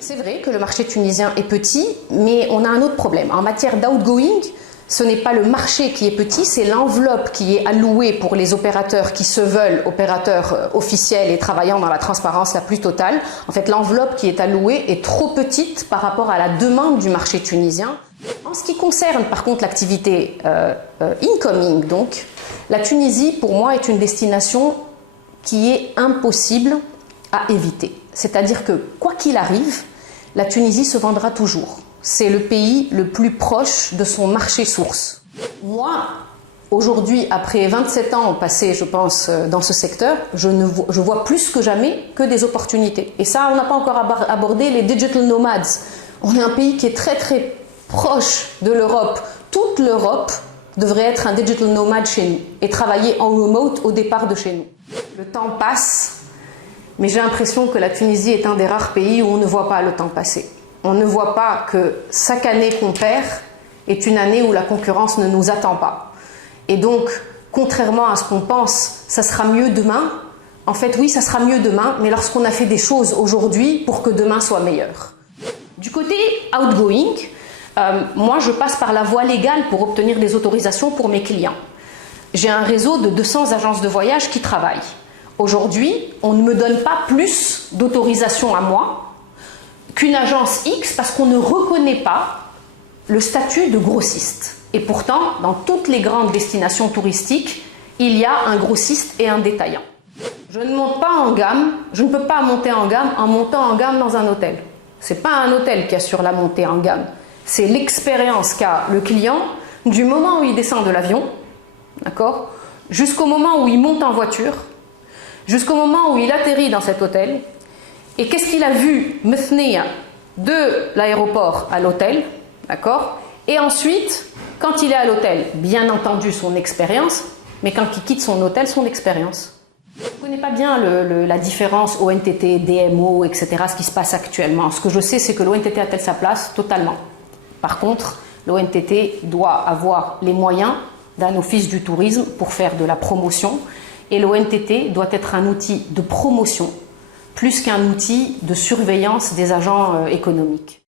C'est vrai que le marché tunisien est petit, mais on a un autre problème. En matière d'outgoing, ce n'est pas le marché qui est petit, c'est l'enveloppe qui est allouée pour les opérateurs qui se veulent opérateurs officiels et travaillant dans la transparence la plus totale. En fait, l'enveloppe qui est allouée est trop petite par rapport à la demande du marché tunisien. En ce qui concerne par contre l'activité incoming, donc, la Tunisie pour moi est une destination qui est impossible à éviter. C'est-à-dire que quoi qu'il arrive, la Tunisie se vendra toujours. C'est le pays le plus proche de son marché source. Moi, aujourd'hui, après 27 ans passés, je pense, dans ce secteur, je vois plus que jamais que des opportunités. Et ça, on n'a pas encore abordé les digital nomades. On est un pays qui est très très proche de l'Europe. Toute l'Europe devrait être un digital nomade chez nous et travailler en remote au départ de chez nous. Le temps passe, mais j'ai l'impression que la Tunisie est un des rares pays où on ne voit pas le temps passer. On ne voit pas que chaque année qu'on perd est une année où la concurrence ne nous attend pas. Et donc, contrairement à ce qu'on pense, ça sera mieux demain. En fait, oui, ça sera mieux demain, mais lorsqu'on a fait des choses aujourd'hui pour que demain soit meilleur. Du côté outgoing, moi, je passe par la voie légale pour obtenir des autorisations pour mes clients. J'ai un réseau de 200 agences de voyage qui travaillent. Aujourd'hui, on ne me donne pas plus d'autorisation à moi qu'une agence X parce qu'on ne reconnaît pas le statut de grossiste. Et pourtant, dans toutes les grandes destinations touristiques, il y a un grossiste et un détaillant. Je ne monte pas en gamme, je ne peux pas monter en gamme en montant en gamme dans un hôtel. Ce n'est pas un hôtel qui assure la montée en gamme, c'est l'expérience qu'a le client du moment où il descend de l'avion, d'accord, jusqu'au moment où il monte en voiture, jusqu'au moment où il atterrit dans cet hôtel. Et qu'est-ce qu'il a vu de l'aéroport à l'hôtel, d'accord? Et ensuite, quand il est à l'hôtel, bien entendu son expérience, mais quand il quitte son hôtel, son expérience. Je ne connais pas bien la différence ONTT, DMO, etc., ce qui se passe actuellement. Ce que je sais, c'est que l'ONTT a-t-elle sa place? Totalement. Par contre, l'ONTT doit avoir les moyens d'un office du tourisme pour faire de la promotion, et l'ONTT doit être un outil de promotion plus qu'un outil de surveillance des agents économiques.